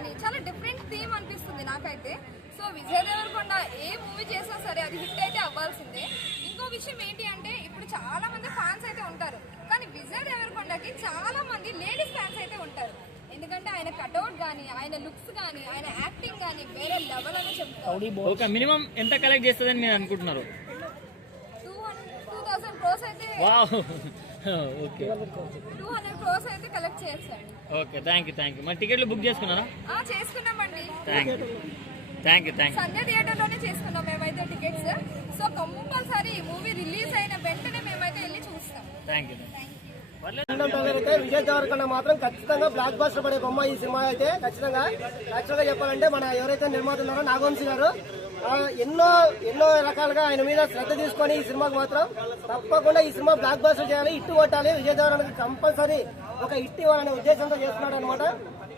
కానీ చాలా different theme అనిపిస్తుంది నాకైతే. సో విజయ్ దేవరకొండ ఏ మూవీ చేసినా సరే అది హిట్ అయితే అవ్వాల్సిందే. ఇంకో విషయం ఏంటి అంటే ఇప్పుడు చాలా మంది ఫ్యాన్స్ అయితే ఉంటారు, కానీ విజయ్ దేవరకొండకి చాలా మంది లేడీస్ ఫ్యాన్స్ అయితే ఉంటారు. ఎందుకంటే ఆయన కట్అవుట్ కానీ, ఆయన లుక్స్ కానీ, ఆయన యాక్టింగ్ కానీ వేరే లెవెల్ అని చెప్తారు. మినిమం ఎంత కలెక్ట్ చేస్తుందని మీరు అనుకుంటున్నారు? 2000 crores అయితే, 200 crores అయితే కలెక్ట్ చేస్తాడు. Okay, thank you. మరి టికెట్లు బుక్ చేసుకున్నారా? చేసుకున్నామండి. Thank you. సండే థియేటర్లోనే చేసుకున్నాం మేమైతే tickets. So compulsory movie release అయిన వెంటనే మేమైతే వెళ్ళి చూస్తాం. Thank you. విజయ్ దేవరకొండ మాత్రం ఖచ్చితంగా బ్లాక్ బస్టర్ పడే బొమ్మ ఈ సినిమా అయితే. ఖచ్చితంగా యాక్చువల్గా చెప్పాలంటే మన ఎవరైతే నిర్మాత ఉన్నారో నాగవంశీ గారు ఎన్నో రకాలుగా ఆయన మీద శ్రద్ధ తీసుకొని ఈ సినిమాకి మాత్రం తప్పకుండా ఈ సినిమా బ్లాక్ బస్టర్ చేయాలి, హిట్ కొట్టాలి, విజయ్ దేవరకొండకి కంపల్సరీ ఒక హిట్ ఇవ్వాలనే ఉద్దేశంతో చేస్తున్నాడు అనమాట.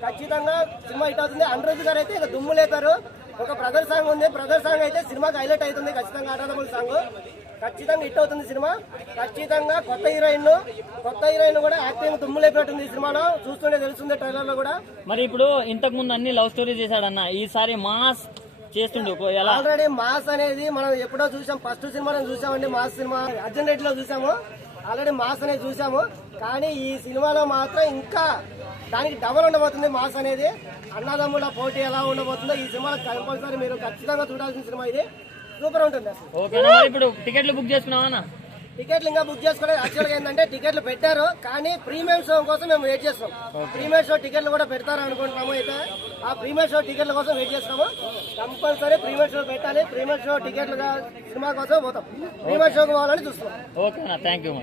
ఖచ్చితంగా సినిమా హిట్ అవుతుంది. అనిరుద్ధ్ గారు అయితే ఇక దుమ్ము లేపారు. ఒక బ్రదర్ సాంగ్ ఉంది, బ్రదర్ సాంగ్ అయితే సినిమాకి హైలైట్ అవుతుంది. ఖచ్చితంగా ఆటోడబుల్ సాంగ్ ఖచ్చితంగా హిట్ అవుతుంది సినిమా. ఖచ్చితంగా కొత్త హీరోయిన్ కూడా యాక్టింగ్ దుమ్ము లేపినట్టుంది ఈ సినిమాలో, చూస్తుంటే తెలుస్తుంది ట్రైలర్ లో కూడా. మరి ఇప్పుడు ఇంతకు ముందు అన్ని లవ్ స్టోరీ చేశాడన్న, ఈసారి మాస్ చేస్తుండే. ఆల్రెడీ మాస్ అనేది మనం ఎప్పుడో చూసాం, ఫస్ట్ సినిమా చూసామండి మాస్ సినిమా, అర్జున్ రెడ్డిలో చూసాము. ఆల్రెడీ మాస్ అనేది చూసాము, కానీ ఈ సినిమాలో మాత్రం ఇంకా దానికి డబల్ ఉండబోతుంది మాస్ అనేది. అన్నదమ్ముల పోటీ ఎలా ఉండబోతుందో ఈ సినిమాలో కంపల్సరీ మీరు ఖచ్చితంగా చూడాల్సిన సినిమా ఇది. సూపర్ ఉంటుంది అసలు. ఇప్పుడు టికెట్లు బుక్ చేసుకున్నావా? టికెట్లు ఇంకా బుక్ చేసుకోవడం. యాక్చువల్గా ఏంటంటే టికెట్లు పెట్టారు, కానీ ప్రీమియం షో కోసం మేము వెయిట్ చేస్తాం. ప్రీమియం షో టికెట్లు కూడా పెడతారు అనుకుంటున్నాము. అయితే ఆ ప్రీమియం షో టికెట్ల కోసం వెయిట్ చేస్తాము. కంపల్సరీ ప్రీమియం షో పెట్టాలి. ప్రీమియం షో టికెట్లుగా సినిమా కోసం పోతాం. ప్రీమియం షోకి పోవాలని చూస్తున్నాం. ఓకేనా, థ్యాంక్ యూ.